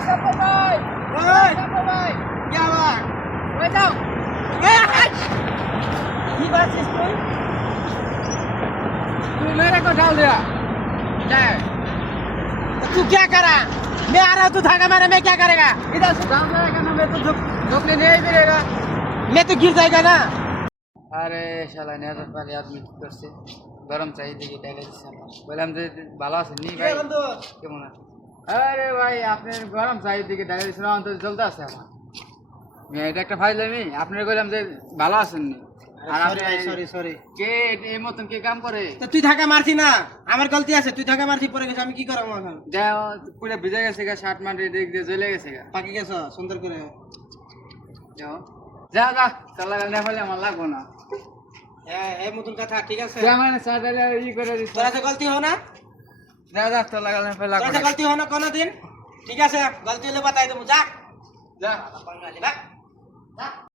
सफल भाई ओए सफल भाई क्या हुआ ओए जाओ की बात है कोई तू मेरे को डाल दिया जाए तो तू क्या करा मैं आ रहा हूँ तू धागा मारे मैं क्या करेगा इधर से डाल जाएगा ना मैं तो झोंकने नहीं मिलेगा मैं तो गिर जाएगा ना अरे শালা নেজাত वाले आदमी কি করছে গরম চাই দিকে ডালে দিছে বললাম যে ভালো আছেন নি ভাই বন্ধু কেমন আছেন আরে ভাই আপনার গরম চাই দিকে ডালে দিছে না তো জ্বলতে আছে আমার আমি এটা একটা ফাইলামি আপনার কইলাম যে ভালো আছেন নি আর আপনি সরি কে এই মতন কে কাম করে তো তুই ধাক্কা মারছি না আমার গলতি আছে তুই ধাক্কা মারছি পরে গেছে আমি কি করব এখন যাও পুরো ভিজে গেছে গা শার্ট মাটি দিক দিয়ে জ্বলে গেছে গা পাকি গেছ সুন্দর করে যাও যা যা চালা গেল না ফেলে আমার লাগবো না এই মতন কথা ঠিক আছে কেমন সাদালে ই করে দিছ তোরা তো গলতি हो ना যা যা চালা গেল না ফেলে তোরা লাগবো তো গলতি हो ना কোনো দিন ঠিক আছে গলতি হলে বাতাই দেবো যা যা যা